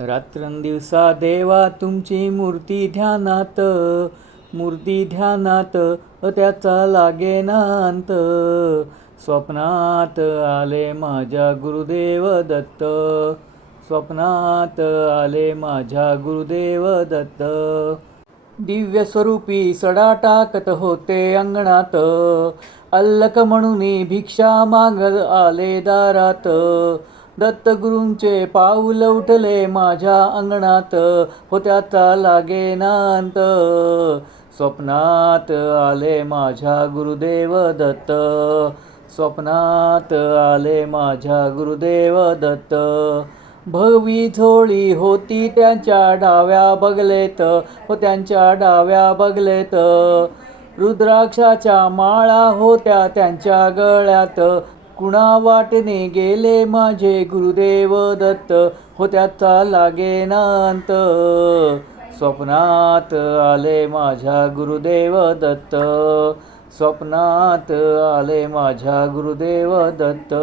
रात्रंदिवसा देवा तुमची मूर्ती ध्यानात त्याचा लागेना अंत. स्वप्नात आले माझ्या गुरुदेव दत्त, स्वप्नात आले माझ्या गुरुदेव दत्त. दिव्य स्वरूपी सडा टाकत होते अंगणात, अल्लक म्हणून भिक्षा मागत आले दारात. दत्तगुरूंचे पाऊल उठले माझ्या अंगणात, हो त्याचा लागेना अंत. स्वप्नात आले माझ्या गुरुदेव दत्त, स्वप्नात आले माझ्या गुरुदेव दत्त. भगवी झोळी होती त्यांच्या डाव्या बगलेत, हो त्यांच्या डाव्या बगलेत. रुद्राक्षाच्या माळा होत्या त्यांच्या गळ्यात, कुणा वाटेने गेले माझे गुरुदेव दत्त, हो त्याचा लागेना अंत. स्वप्नात आले माझ्या गुरुदेव दत्त, स्वप्नात आले माझ्या गुरुदेव दत्त.